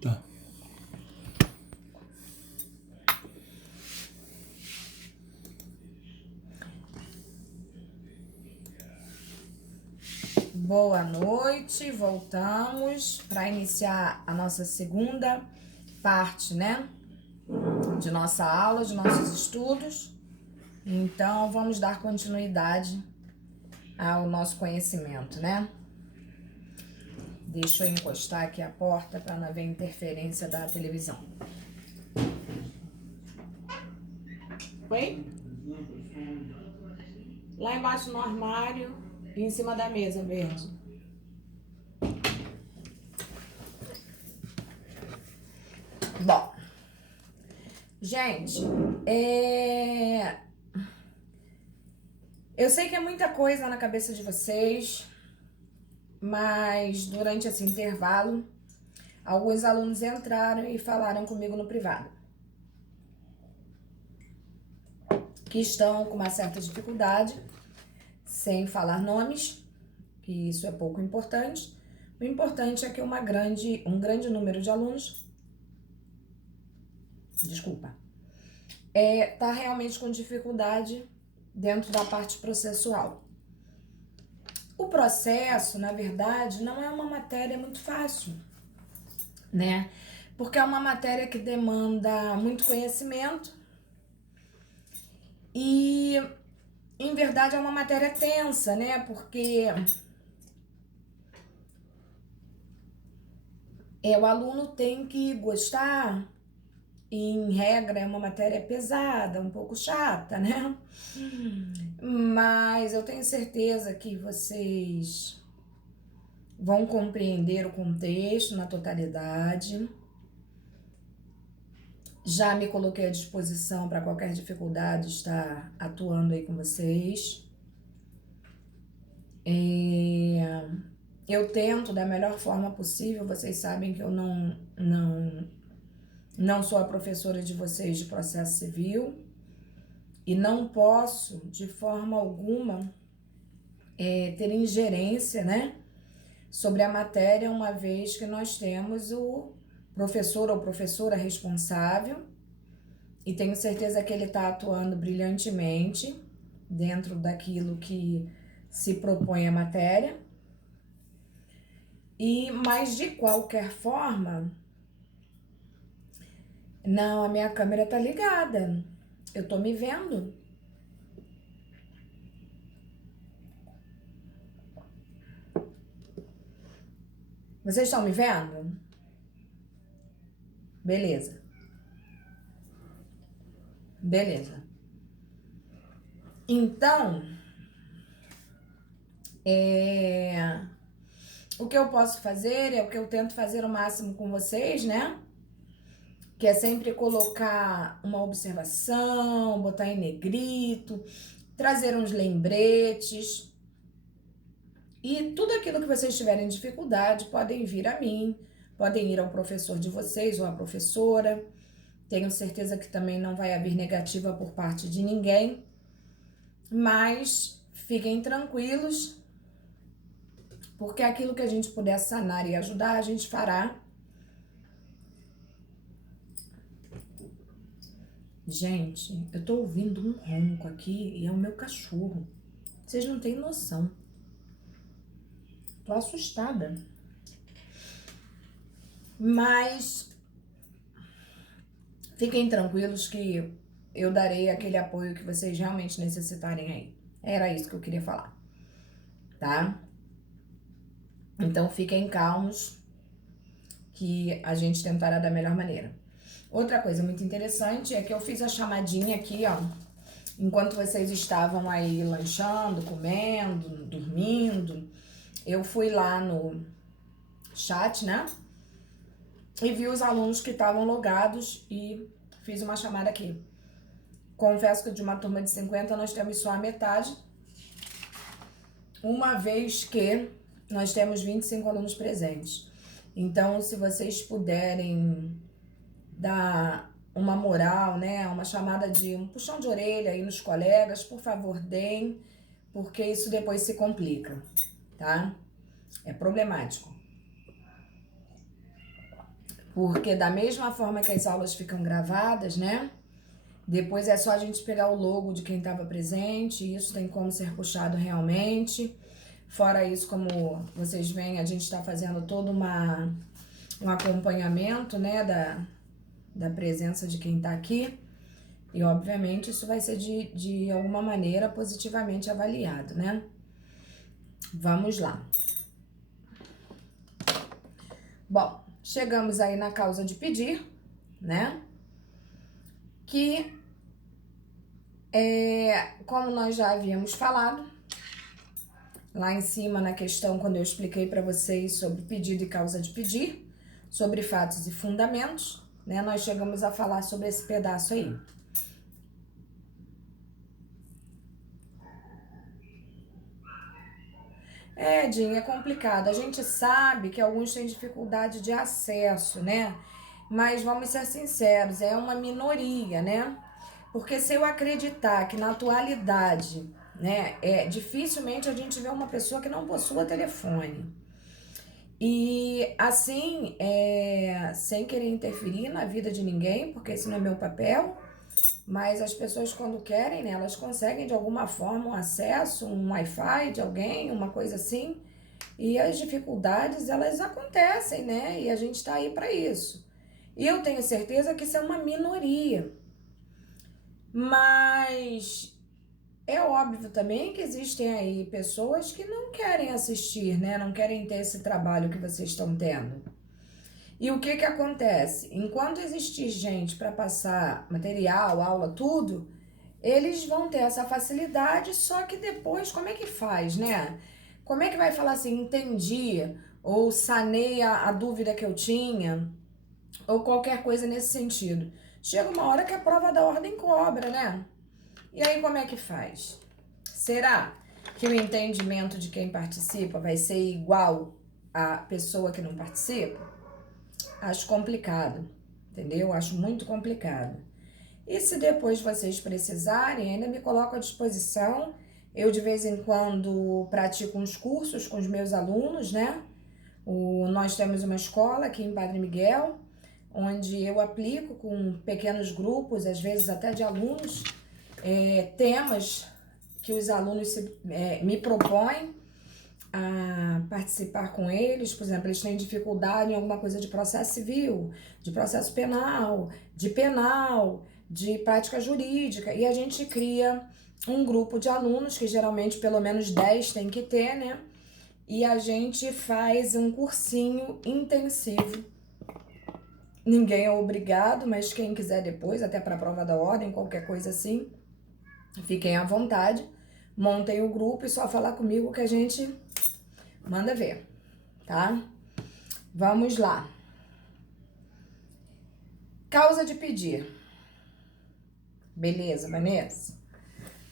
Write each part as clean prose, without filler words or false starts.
Tá. Boa noite, voltamos para iniciar a nossa segunda parte, né? De nossa aula, de nossos estudos. Então, vamos dar continuidade ao nosso conhecimento, né? Deixa eu encostar aqui a porta para não haver interferência da televisão. Oi? Lá embaixo no armário e em cima da mesa verde. Bom, gente, eu sei que é muita coisa na cabeça de vocês, mas durante esse intervalo, alguns alunos entraram e falaram comigo no privado, que estão com uma certa dificuldade, sem falar nomes, que isso é pouco importante. O importante é que um grande número de alunos, tá realmente com dificuldade dentro da parte processual. O processo, na verdade, não é uma matéria muito fácil, né? Porque é uma matéria que demanda muito conhecimento e, em verdade, é uma matéria tensa, né? Porque o aluno tem que gostar e, em regra, é uma matéria pesada, um pouco chata, né? Mas eu tenho certeza que vocês vão compreender o contexto na totalidade. Já me coloquei à disposição para qualquer dificuldade estar atuando aí com vocês. Eu tento da melhor forma possível. Vocês sabem que eu não sou a professora de vocês de processo civil e não posso, de forma alguma, ter ingerência, né, sobre a matéria, uma vez que nós temos o professor ou professora responsável, e tenho certeza que ele está atuando brilhantemente dentro daquilo que se propõe a matéria. Mas de qualquer forma, não, a minha câmera tá ligada. Eu tô me vendo. Vocês estão me vendo? Beleza. Beleza. Então, o que eu posso fazer é o que eu tento fazer o máximo com vocês, né? Que é sempre colocar uma observação, botar em negrito, trazer uns lembretes. E tudo aquilo que vocês tiverem dificuldade, podem vir a mim, podem ir ao professor de vocês ou à professora. Tenho certeza que também não vai haver negativa por parte de ninguém, mas fiquem tranquilos, porque aquilo que a gente puder sanar e ajudar, a gente fará. Gente, eu tô ouvindo um ronco aqui e é o meu cachorro. Vocês não têm noção. Tô assustada. Mas fiquem tranquilos que eu darei aquele apoio que vocês realmente necessitarem aí. Era isso que eu queria falar, tá? Então fiquem calmos que a gente tentará da melhor maneira. Outra coisa muito interessante é que eu fiz a chamadinha aqui, ó, enquanto vocês estavam aí lanchando, comendo, dormindo. Eu fui lá no chat, né? E vi os alunos que estavam logados e fiz uma chamada aqui. Confesso que de uma turma de 50 nós temos só a metade, uma vez que nós temos 25 alunos presentes. Então, se vocês puderem dar uma moral, né, uma chamada de um puxão de orelha aí nos colegas, por favor, deem, porque isso depois se complica, tá? É problemático. Porque da mesma forma que as aulas ficam gravadas, né? Depois é só a gente pegar o logo de quem estava presente, isso tem como ser puxado realmente. Fora isso, como vocês veem, a gente está fazendo todo um acompanhamento, né, da presença de quem está aqui. E, obviamente, isso vai ser de alguma maneira positivamente avaliado, né? Vamos lá. Bom, chegamos aí na causa de pedir, né? Que, como nós já havíamos falado, lá em cima na questão, quando eu expliquei para vocês sobre pedido e causa de pedir, sobre fatos e fundamentos, né? Nós chegamos a falar sobre esse pedaço aí. Dinho, é complicado. A gente sabe que alguns têm dificuldade de acesso, né? Mas vamos ser sinceros, é uma minoria, né? Porque se eu acreditar que na atualidade, né, dificilmente a gente vê uma pessoa que não possua telefone. E assim, sem querer interferir na vida de ninguém, porque esse não é meu papel, mas as pessoas quando querem, né, elas conseguem de alguma forma um acesso, um Wi-Fi de alguém, uma coisa assim, e as dificuldades elas acontecem, né? E a gente tá aí para isso. E eu tenho certeza que isso é uma minoria. Mas é óbvio também que existem aí pessoas que não querem assistir, né? Não querem ter esse trabalho que vocês estão tendo. E o que que acontece? Enquanto existir gente para passar material, aula, tudo, eles vão ter essa facilidade, só que depois, como é que faz, né? Como é que vai falar assim, entendi, ou sanei a dúvida que eu tinha, ou qualquer coisa nesse sentido? Chega uma hora que a prova da ordem cobra, né? E aí como é que faz? Será que o entendimento de quem participa vai ser igual à pessoa que não participa? Acho complicado, entendeu? Acho muito complicado. E se depois vocês precisarem, ainda me coloco à disposição. Eu, de vez em quando, pratico uns cursos com os meus alunos, né? Nós temos uma escola aqui em Padre Miguel, onde eu aplico com pequenos grupos, às vezes até de alunos, temas que os alunos me propõem a participar com eles. Por exemplo, eles têm dificuldade em alguma coisa de processo civil, de processo penal, de prática jurídica, e a gente cria um grupo de alunos, que geralmente pelo menos 10 tem que ter, né? E a gente faz um cursinho intensivo. Ninguém é obrigado, mas quem quiser depois, até para a prova da ordem, qualquer coisa assim, fiquem à vontade, montem o grupo e só falar comigo que a gente manda ver, tá? Vamos lá. Causa de pedir. Beleza, Vanessa?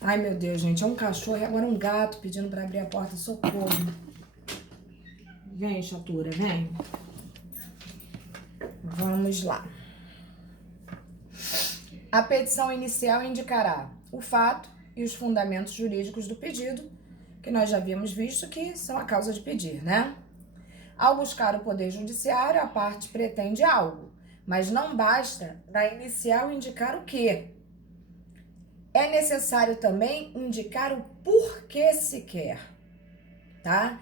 Ai, meu Deus, gente, é um cachorro e agora um gato pedindo para abrir a porta, socorro. Vem, chatura, vem. Vamos lá. A petição inicial indicará o fato e os fundamentos jurídicos do pedido, que nós já havíamos visto que são a causa de pedir, né? Ao buscar o poder judiciário, a parte pretende algo, mas não basta na inicial indicar o quê? É necessário também indicar o porquê se quer, tá?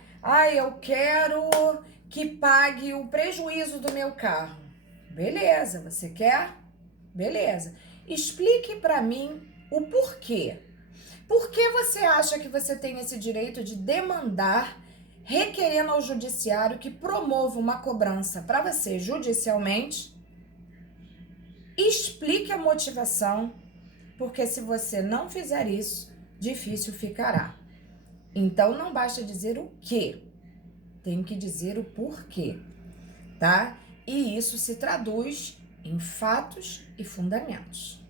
Eu quero que pague o prejuízo do meu carro. Beleza, você quer? Beleza. Explique para mim o porquê. Por que você acha que você tem esse direito de demandar, requerendo ao judiciário que promova uma cobrança para você judicialmente? Explique a motivação, porque se você não fizer isso, difícil ficará. Então, não basta dizer o quê, tem que dizer o porquê, tá? E isso se traduz em fatos e fundamentos.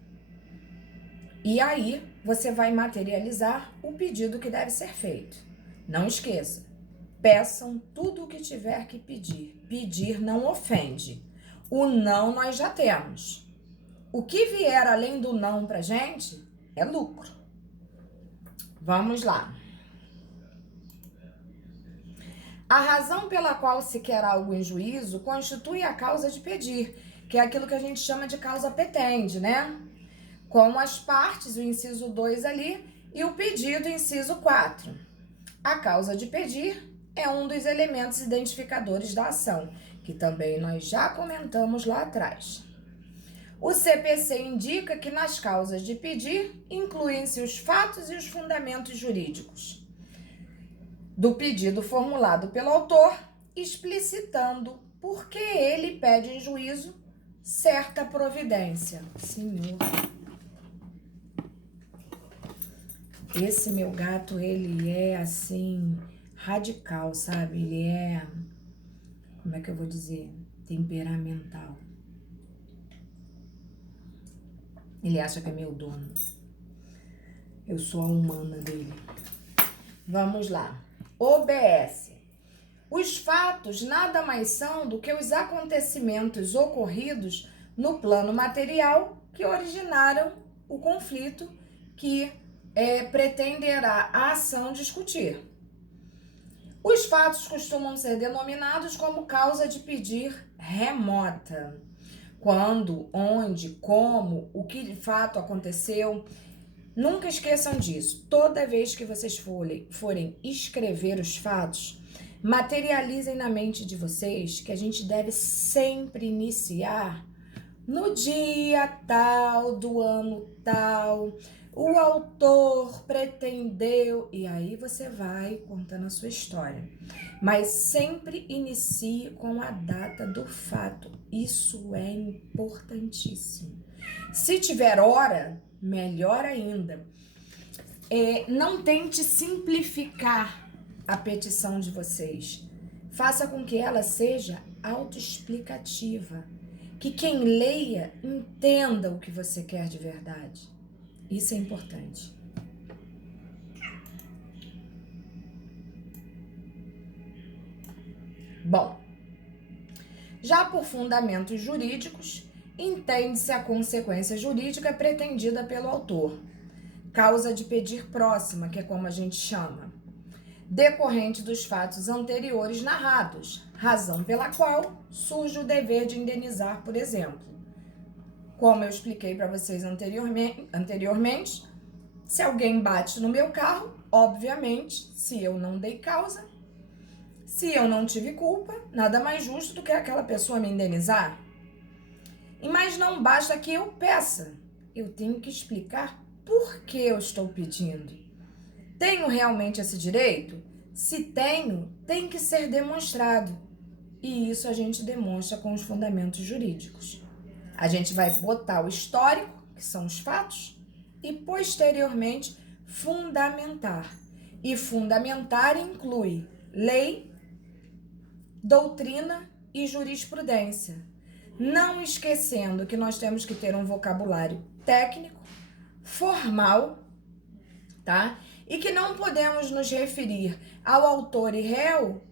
E aí, você vai materializar o pedido que deve ser feito. Não esqueça, peçam tudo o que tiver que pedir. Pedir não ofende. O não nós já temos. O que vier além do não pra gente é lucro. Vamos lá. A razão pela qual se quer algo em juízo constitui a causa de pedir, que é aquilo que a gente chama de causa petendi, né? Com as partes, o inciso 2 ali, e o pedido, inciso 4. A causa de pedir é um dos elementos identificadores da ação, que também nós já comentamos lá atrás. O CPC indica que nas causas de pedir incluem-se os fatos e os fundamentos jurídicos do pedido formulado pelo autor, explicitando por que ele pede em juízo certa providência. Senhor, esse meu gato, ele é assim, radical, sabe? Ele é, como é que eu vou dizer? Temperamental. Ele acha que é meu dono. Eu sou a humana dele. Vamos lá. OBS. Os fatos nada mais são do que os acontecimentos ocorridos no plano material que originaram o conflito que pretenderá a ação discutir. Os fatos costumam ser denominados como causa de pedir remota. Quando, onde, como, o que de fato aconteceu. Nunca esqueçam disso. Toda vez que vocês forem escrever os fatos, materializem na mente de vocês que a gente deve sempre iniciar no dia tal, do ano tal, o autor pretendeu, e aí você vai contando a sua história. Mas sempre inicie com a data do fato. Isso é importantíssimo. Se tiver hora, melhor ainda. Não tente simplificar a petição de vocês. Faça com que ela seja autoexplicativa. Que quem leia entenda o que você quer de verdade. Isso é importante. Bom, já por fundamentos jurídicos, entende-se a consequência jurídica pretendida pelo autor. Causa de pedir próxima, que é como a gente chama. Decorrente dos fatos anteriores narrados, razão pela qual surge o dever de indenizar, por exemplo. Como eu expliquei para vocês anteriormente, se alguém bate no meu carro, obviamente, se eu não dei causa, se eu não tive culpa, nada mais justo do que aquela pessoa me indenizar. Mas não basta que eu peça, eu tenho que explicar por que eu estou pedindo. Tenho realmente esse direito? Se tenho, tem que ser demonstrado. E isso a gente demonstra com os fundamentos jurídicos. A gente vai botar o histórico, que são os fatos, e posteriormente fundamentar. E fundamentar inclui lei, doutrina e jurisprudência. Não esquecendo que nós temos que ter um vocabulário técnico, formal, tá? E que não podemos nos referir ao autor e réu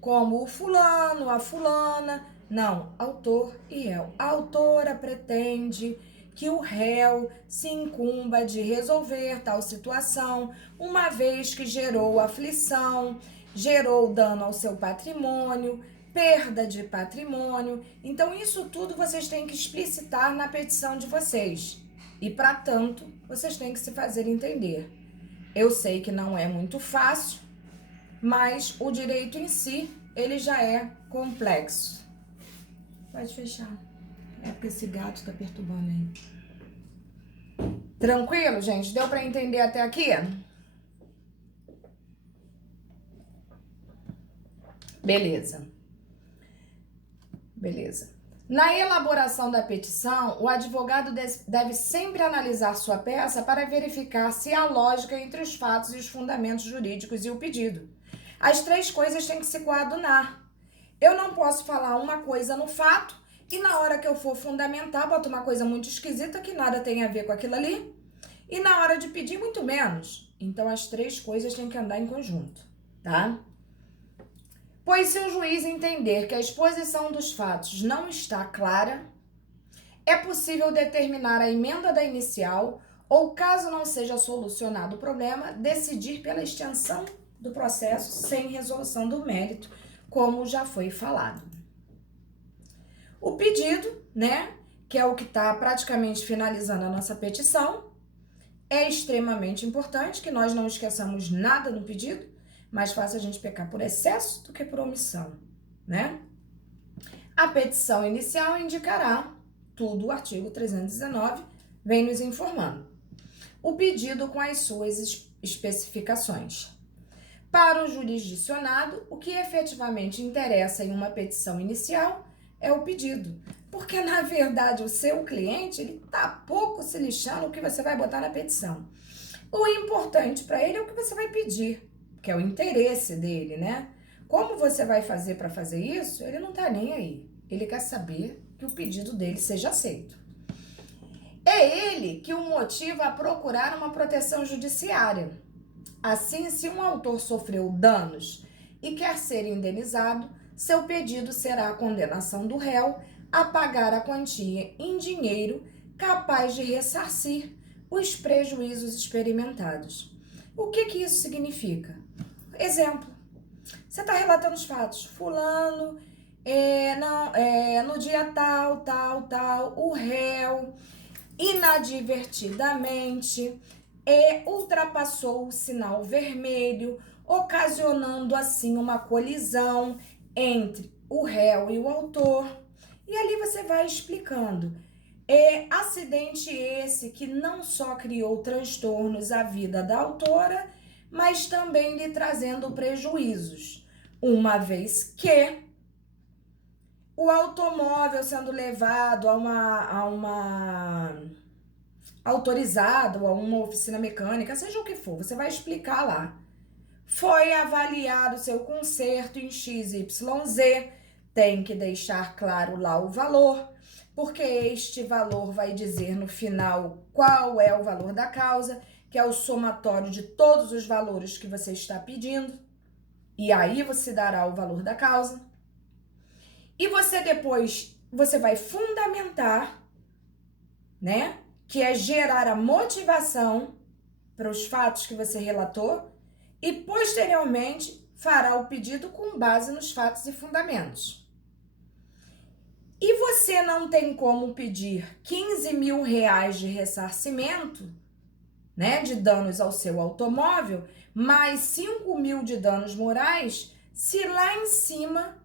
como o fulano, a fulana. Não, autor e réu. A autora pretende que o réu se incumba de resolver tal situação, uma vez que gerou aflição, gerou dano ao seu patrimônio, perda de patrimônio. Então, isso tudo vocês têm que explicitar na petição de vocês. E, para tanto, vocês têm que se fazer entender. Eu sei que não é muito fácil, mas o direito em si, ele já é complexo. Pode fechar. É porque esse gato tá perturbando aí. Tranquilo, gente? Deu para entender até aqui? Beleza. Na elaboração da petição, o advogado deve sempre analisar sua peça para verificar se há lógica entre os fatos e os fundamentos jurídicos e o pedido. As três coisas têm que se coadunar. Eu não posso falar uma coisa no fato e na hora que eu for fundamentar, boto uma coisa muito esquisita que nada tem a ver com aquilo ali, e na hora de pedir, muito menos. Então, as três coisas têm que andar em conjunto, tá? Pois se o juiz entender que a exposição dos fatos não está clara, é possível determinar a emenda da inicial ou, caso não seja solucionado o problema, decidir pela extensão do processo sem resolução do mérito, como já foi falado. O pedido, né, que é o que está praticamente finalizando a nossa petição, é extremamente importante que nós não esqueçamos nada no pedido, mais fácil a gente pecar por excesso do que por omissão, né? A petição inicial indicará tudo, o artigo 319 vem nos informando. O pedido com as suas especificações. Para o jurisdicionado, o que efetivamente interessa em uma petição inicial é o pedido, porque na verdade o seu cliente ele tá pouco se lixando o que você vai botar na petição. O importante para ele é o que você vai pedir, que é o interesse dele, né? Como você vai fazer para fazer isso, ele não tá nem aí. Ele quer saber que o pedido dele seja aceito. É ele que o motiva a procurar uma proteção judiciária. Assim, se um autor sofreu danos e quer ser indenizado, seu pedido será a condenação do réu a pagar a quantia em dinheiro capaz de ressarcir os prejuízos experimentados. O que isso significa? Exemplo, você está relatando os fatos. Fulano, no dia tal, o réu, inadvertidamente, ultrapassou o sinal vermelho, ocasionando assim uma colisão entre o réu e o autor. E ali você vai explicando. Acidente esse que não só criou transtornos à vida da autora, mas também lhe trazendo prejuízos, uma vez que o automóvel sendo levado a uma autorizado a uma oficina mecânica, seja o que for, você vai explicar lá. Foi avaliado seu conserto em XYZ, tem que deixar claro lá o valor, porque este valor vai dizer no final qual é o valor da causa, que é o somatório de todos os valores que você está pedindo, e aí você dará o valor da causa. E você vai fundamentar, né? Que é gerar a motivação para os fatos que você relatou e, posteriormente, fará o pedido com base nos fatos e fundamentos. E você não tem como pedir 15 mil reais de ressarcimento, né, de danos ao seu automóvel, mais 5 mil de danos morais, se lá em cima,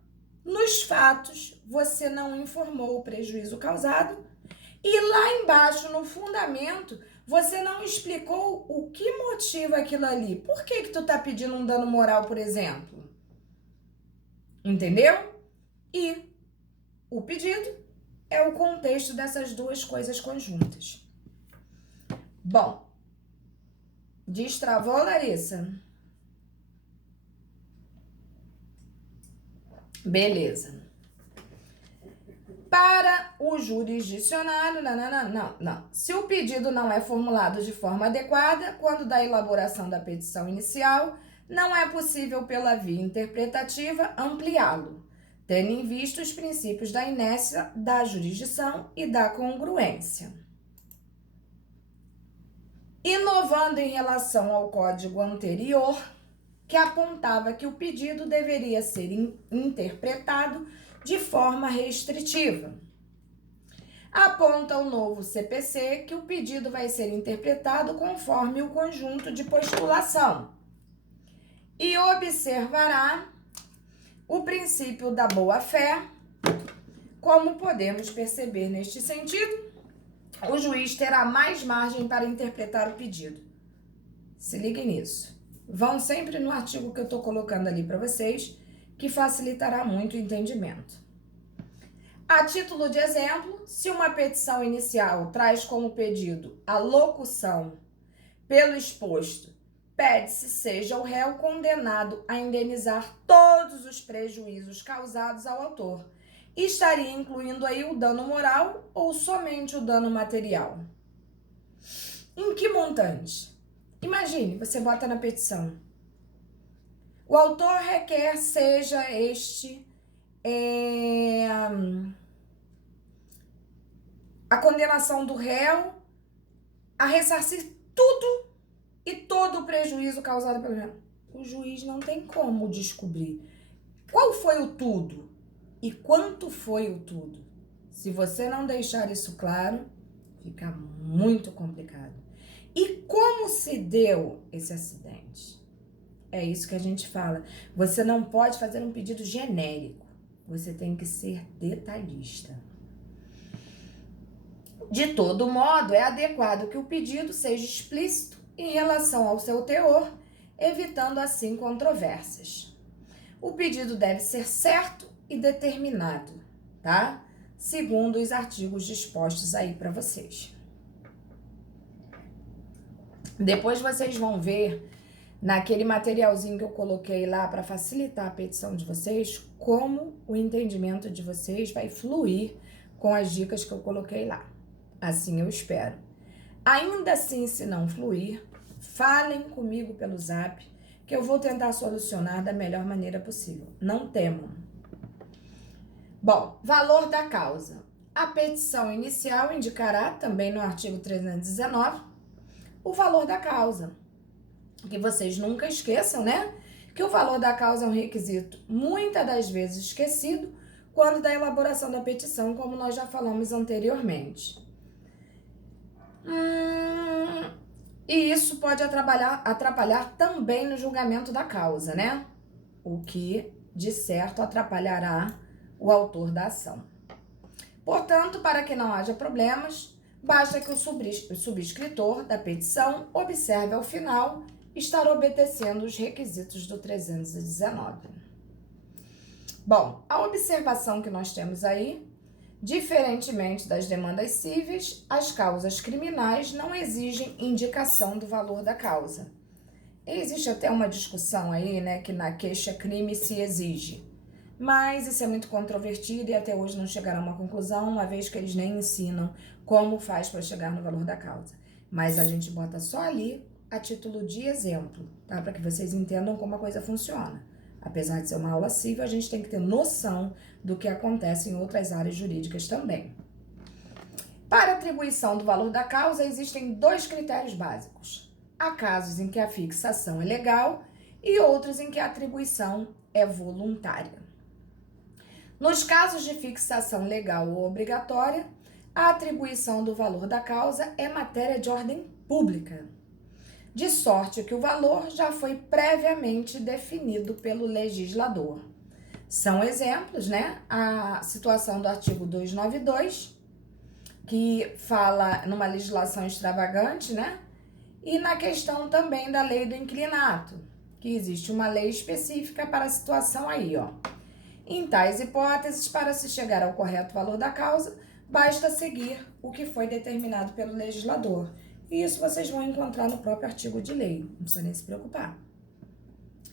nos fatos, você não informou o prejuízo causado e lá embaixo, no fundamento, você não explicou o que motiva aquilo ali. Por que tu tá pedindo um dano moral, por exemplo? Entendeu? E o pedido é o contexto dessas duas coisas conjuntas. Bom, destravou, Larissa? Beleza. Para o jurisdicionado, não. Se o pedido não é formulado de forma adequada, quando da elaboração da petição inicial, não é possível, pela via interpretativa, ampliá-lo, tendo em vista os princípios da inércia, da jurisdição e da congruência. Inovando em relação ao código anterior, que apontava que o pedido deveria ser interpretado de forma restritiva. Aponta o novo CPC que o pedido vai ser interpretado conforme o conjunto de postulação e observará o princípio da boa-fé. Como podemos perceber neste sentido, o juiz terá mais margem para interpretar o pedido. Se liguem nisso. Vão sempre no artigo que eu estou colocando ali para vocês, que facilitará muito o entendimento. A título de exemplo, se uma petição inicial traz como pedido a locução pelo exposto, pede-se seja o réu condenado a indenizar todos os prejuízos causados ao autor. Estaria incluindo aí o dano moral ou somente o dano material? Em que montante? Imagine, você bota na petição. O autor requer seja este a condenação do réu a ressarcir tudo e todo o prejuízo causado pelo réu. O juiz não tem como descobrir Qual foi o tudo? E quanto foi o tudo? Se você não deixar isso claro, fica muito complicado. E como se deu esse acidente? É isso que a gente fala. Você não pode fazer um pedido genérico. Você tem que ser detalhista. De todo modo, é adequado que o pedido seja explícito em relação ao seu teor, evitando assim controvérsias. O pedido deve ser certo e determinado, tá? Segundo os artigos dispostos aí para vocês. Depois vocês vão ver naquele materialzinho que eu coloquei lá para facilitar a petição de vocês, como o entendimento de vocês vai fluir com as dicas que eu coloquei lá. Assim eu espero. Ainda assim, se não fluir, falem comigo pelo zap, que eu vou tentar solucionar da melhor maneira possível. Não temam. Bom, valor da causa. A petição inicial indicará, também no artigo 319, o valor da causa. Que vocês nunca esqueçam, né? Que o valor da causa é um requisito muitas das vezes esquecido quando da elaboração da petição, como nós já falamos anteriormente. E isso pode atrapalhar também no julgamento da causa, né? O que, de certo, atrapalhará o autor da ação. Portanto, para que não haja problemas, basta que o subscritor da petição observe ao final estar obedecendo os requisitos do 319. Bom, a observação que nós temos aí, diferentemente das demandas cíveis, as causas criminais não exigem indicação do valor da causa. Existe até uma discussão aí, né, que na queixa-crime se exige. Mas isso é muito controvertido e até hoje não chegaram a uma conclusão, uma vez que eles nem ensinam como faz para chegar no valor da causa. Mas a gente bota só ali a título de exemplo, tá? Para que vocês entendam como a coisa funciona. Apesar de ser uma aula civil, a gente tem que ter noção do que acontece em outras áreas jurídicas também. Para atribuição do valor da causa, existem 2 critérios básicos. Há casos em que a fixação é legal e outros em que a atribuição é voluntária. Nos casos de fixação legal ou obrigatória, a atribuição do valor da causa é matéria de ordem pública, de sorte que o valor já foi previamente definido pelo legislador. São exemplos, né? A situação do artigo 292, que fala numa legislação extravagante, né? E na questão também da lei do inquilinato, que existe uma lei específica para a situação aí, ó. Em tais hipóteses, para se chegar ao correto valor da causa, basta seguir o que foi determinado pelo legislador. E isso vocês vão encontrar no próprio artigo de lei, não precisa nem se preocupar.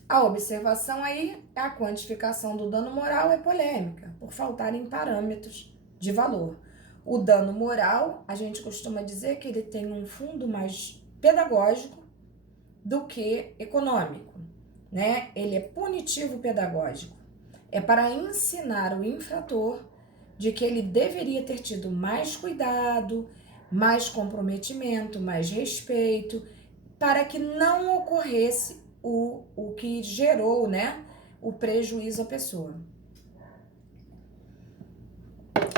A observação aí é a quantificação do dano moral é polêmica, por faltarem parâmetros de valor. O dano moral, a gente costuma dizer que ele tem um fundo mais pedagógico do que econômico, né? Ele é punitivo pedagógico. É para ensinar o infrator de que ele deveria ter tido mais cuidado, mais comprometimento, mais respeito, para que não ocorresse o que gerou, né, o prejuízo à pessoa.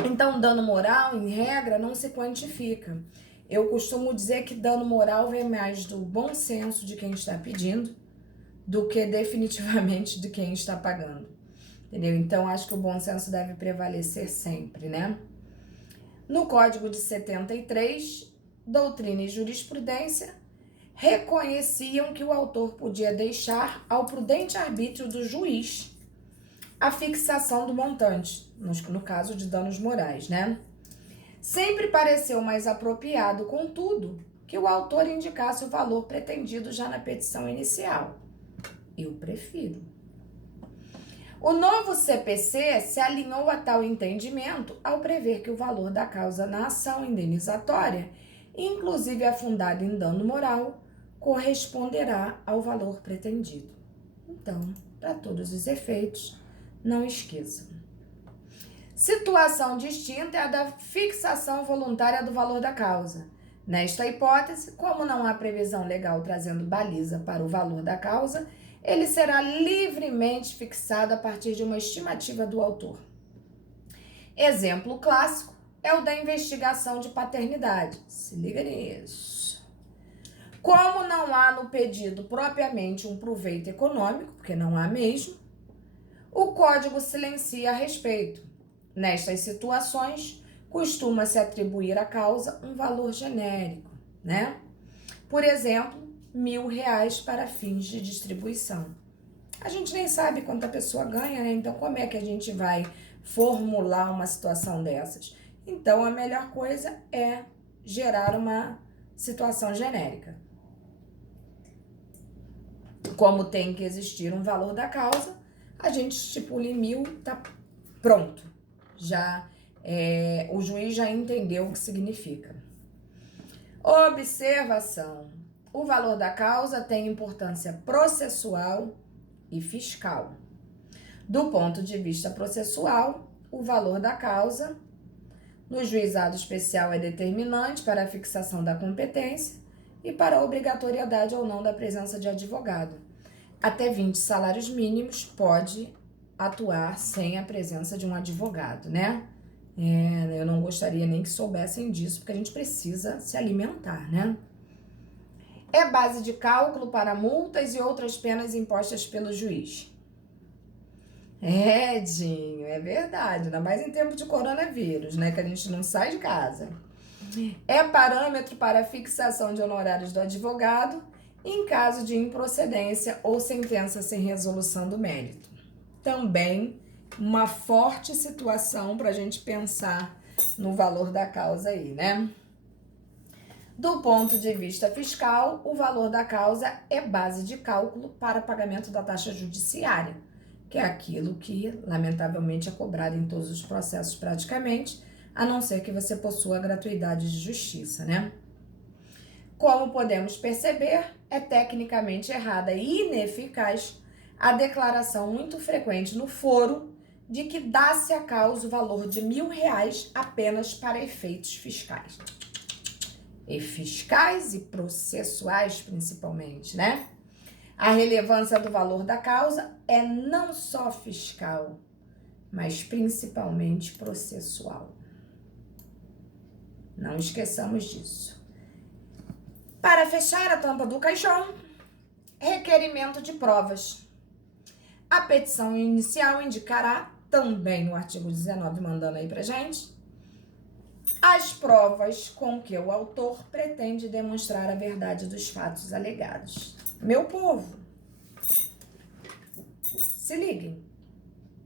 Então, dano moral, em regra, não se quantifica. Eu costumo dizer que dano moral vem mais do bom senso de quem está pedindo do que definitivamente de quem está pagando. Entendeu? Então, acho que o bom senso deve prevalecer sempre, né? No Código de 73, doutrina e jurisprudência reconheciam que o autor podia deixar ao prudente arbítrio do juiz a fixação do montante, no caso de danos morais, né? Sempre pareceu mais apropriado, contudo, que o autor indicasse o valor pretendido já na petição inicial. Eu prefiro. O novo CPC se alinhou a tal entendimento ao prever que o valor da causa na ação indenizatória, inclusive afundado em dano moral, corresponderá ao valor pretendido. Então, para todos os efeitos, não esqueçam. Situação distinta é a da fixação voluntária do valor da causa. Nesta hipótese, como não há previsão legal trazendo baliza para o valor da causa, ele será livremente fixado a partir de uma estimativa do autor. Exemplo clássico é o da investigação de paternidade. Se liga nisso. Como não há no pedido propriamente um proveito econômico, porque não há mesmo, o Código silencia a respeito. Nestas situações, costuma-se atribuir à causa um valor genérico, né? Por exemplo, R$ 1.000 para fins de distribuição. A gente nem sabe quanto a pessoa ganha, né? Então, como é que a gente vai formular uma situação dessas? Então, a melhor coisa é gerar uma situação genérica. Como tem que existir um valor da causa, a gente estipula em 1.000, tá pronto. Já o juiz já entendeu o que significa. Observação. O valor da causa tem importância processual e fiscal. Do ponto de vista processual, o valor da causa no juizado especial é determinante para a fixação da competência e para a obrigatoriedade ou não da presença de advogado. Até 20 salários mínimos pode atuar sem a presença de um advogado, né? Eu não gostaria nem que soubessem disso, porque a gente precisa se alimentar, né? É base de cálculo para multas e outras penas impostas pelo juiz. Dinho, é verdade, ainda mais em tempo de coronavírus, né, que a gente não sai de casa. É parâmetro para a fixação de honorários do advogado em caso de improcedência ou sentença sem resolução do mérito. Também uma forte situação para a gente pensar no valor da causa aí, né? Do ponto de vista fiscal, o valor da causa é base de cálculo para pagamento da taxa judiciária, que é aquilo que, lamentavelmente, é cobrado em todos os processos praticamente, a não ser que você possua gratuidade de justiça, né? Como podemos perceber, é tecnicamente errada e ineficaz a declaração muito frequente no foro de que dá-se à causa o valor de R$ 1.000 apenas para efeitos fiscais. E fiscais e processuais, principalmente, né? A relevância do valor da causa é não só fiscal, mas principalmente processual. Não esqueçamos disso. Para fechar a tampa do caixão, requerimento de provas. A petição inicial indicará, também no artigo 19, mandando aí pra gente, as provas com que o autor pretende demonstrar a verdade dos fatos alegados. Meu povo, se liguem,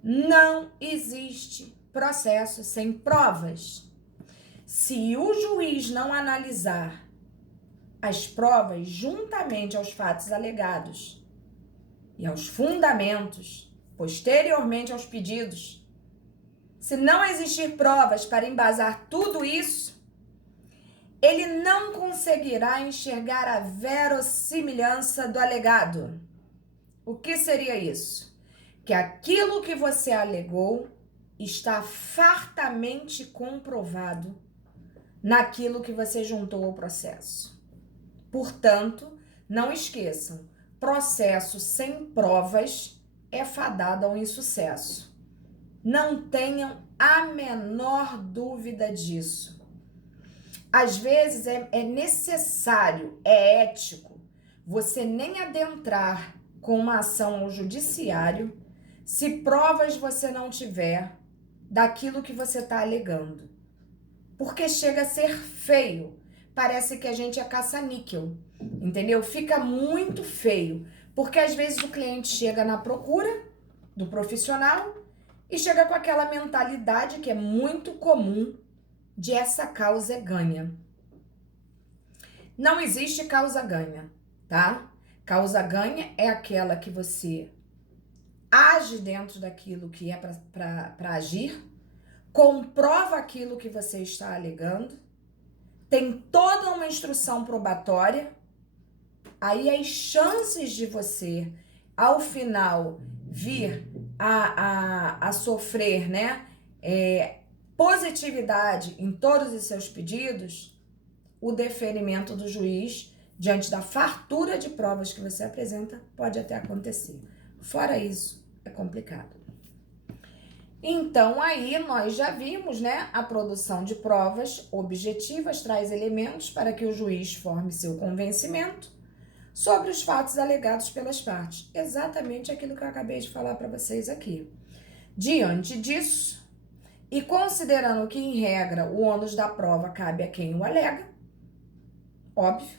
não existe processo sem provas. Se o juiz não analisar as provas juntamente aos fatos alegados e aos fundamentos, posteriormente aos pedidos, se não existir provas para embasar tudo isso, ele não conseguirá enxergar a verossimilhança do alegado. O que seria isso? Que aquilo que você alegou está fartamente comprovado naquilo que você juntou ao processo. Portanto, não esqueçam, processo sem provas é fadado ao insucesso. Não tenham a menor dúvida disso. Às vezes é necessário, é ético, você nem adentrar com uma ação ao judiciário se provas você não tiver daquilo que você está alegando. Porque chega a ser feio. Parece que a gente é caça-níquel, entendeu? Fica muito feio. Porque às vezes o cliente chega na procura do profissional e chega com aquela mentalidade que é muito comum de essa causa é ganha. Não existe causa ganha, tá? Causa ganha é aquela que você age dentro daquilo que é para agir, comprova aquilo que você está alegando, tem toda uma instrução probatória, aí as chances de você, ao final, vir a sofrer, né, positividade em todos os seus pedidos, o deferimento do juiz diante da fartura de provas que você apresenta, pode até acontecer. Fora isso, é complicado. Então, aí nós já vimos, né? A produção de provas objetivas traz elementos para que o juiz forme seu convencimento sobre os fatos alegados pelas partes. Exatamente aquilo que eu acabei de falar para vocês aqui. Diante disso, e considerando que, em regra, o ônus da prova cabe a quem o alega, óbvio,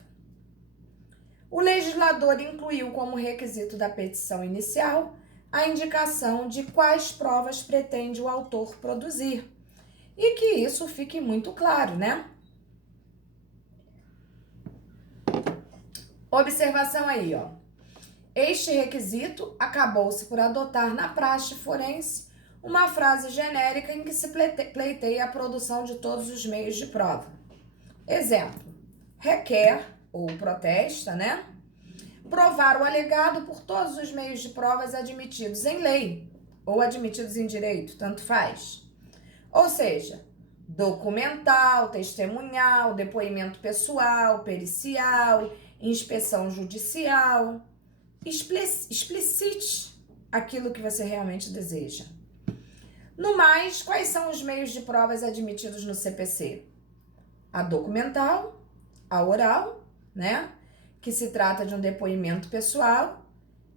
o legislador incluiu como requisito da petição inicial a indicação de quais provas pretende o autor produzir. E que isso fique muito claro, né? Observação aí, ó. Este requisito acabou-se por adotar na praxe forense uma frase genérica em que se pleiteia a produção de todos os meios de prova. Exemplo, requer ou protesta, né? Provar o alegado por todos os meios de provas admitidos em lei ou admitidos em direito, tanto faz. Ou seja, documental, testemunhal, depoimento pessoal, pericial, inspeção judicial. Explicite aquilo que você realmente deseja. No mais, quais são os meios de provas admitidos no CPC? A documental, a oral, né? Que se trata de um depoimento pessoal,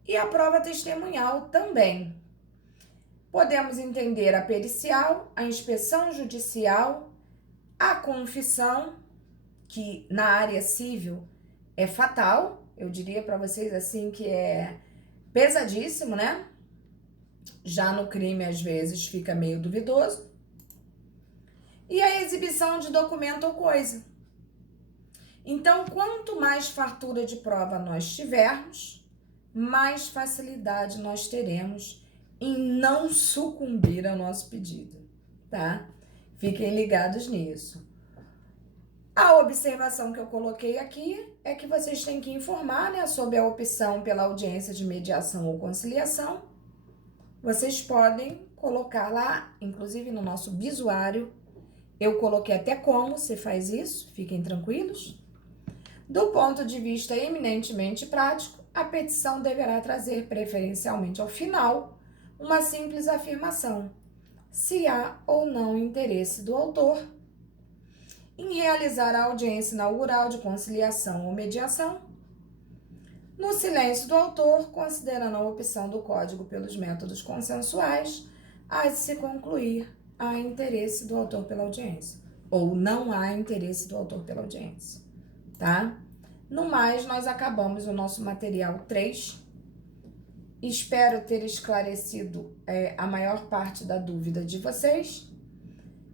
e a prova testemunhal também. Podemos entender a pericial, a inspeção judicial, a confissão, que na área civil é fatal, eu diria para vocês assim que é pesadíssimo, né? Já no crime, às vezes, fica meio duvidoso. E a exibição de documento ou coisa. Então, quanto mais fartura de prova nós tivermos, mais facilidade nós teremos em não sucumbir ao nosso pedido, tá? Fiquem ligados nisso. A observação que eu coloquei aqui é que vocês têm que informar, né, sobre a opção pela audiência de mediação ou conciliação. Vocês podem colocar lá, inclusive no nosso bisuário, eu coloquei até como se faz isso, fiquem tranquilos. Do ponto de vista eminentemente prático, a petição deverá trazer preferencialmente ao final uma simples afirmação, se há ou não interesse do autor em realizar a audiência inaugural de conciliação ou mediação, no silêncio do autor, considerando a opção do Código pelos métodos consensuais, há de se concluir há interesse do autor pela audiência, ou não há interesse do autor pela audiência, tá? No mais, nós acabamos o nosso material 3. Espero ter esclarecido a maior parte da dúvida de vocês,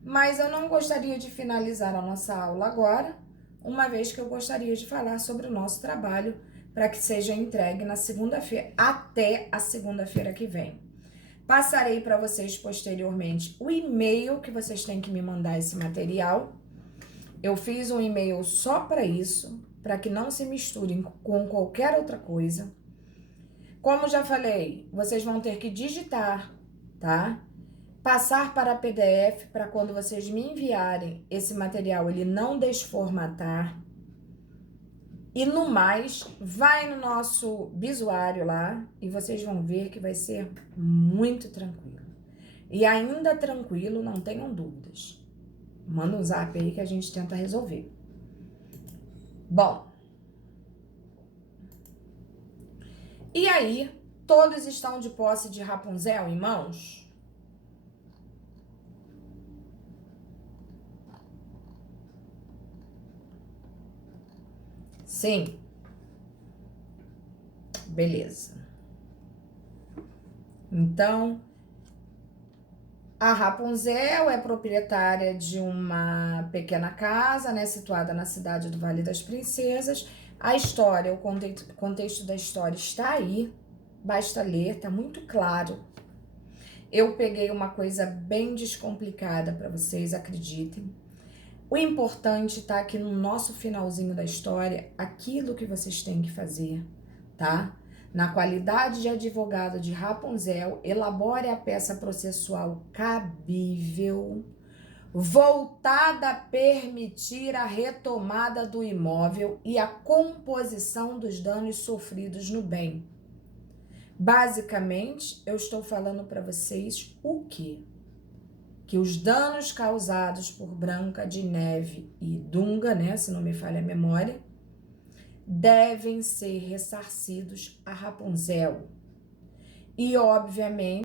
mas eu não gostaria de finalizar a nossa aula agora, uma vez que eu gostaria de falar sobre o nosso trabalho para que seja entregue na segunda-feira, até a segunda-feira que vem. Passarei para vocês posteriormente o e-mail que vocês têm que me mandar esse material. Eu fiz um e-mail só para isso, para que não se misturem com qualquer outra coisa. Como já falei, vocês vão ter que digitar, tá? Passar para PDF para quando vocês me enviarem esse material, ele não desformatar. E no mais, vai no nosso bisuário lá e vocês vão ver que vai ser muito tranquilo. E ainda tranquilo, não tenham dúvidas. Manda um zap aí que a gente tenta resolver. Bom. E aí, todos estão de posse de Rapunzel em mãos? Sim. Beleza. Então, a Rapunzel é proprietária de uma pequena casa, né, situada na cidade do Vale das Princesas. A história, o contexto da história está aí, basta ler, tá muito claro. Eu peguei uma coisa bem descomplicada para vocês, acreditem. O importante tá aqui no nosso finalzinho da história, aquilo que vocês têm que fazer, tá? Na qualidade de advogado de Rapunzel, elabore a peça processual cabível, voltada a permitir a retomada do imóvel e a composição dos danos sofridos no bem. Basicamente, eu estou falando para vocês o quê? Que os danos causados por Branca de Neve e Dunga, né, se não me falha a memória, devem ser ressarcidos a Rapunzel. E, obviamente,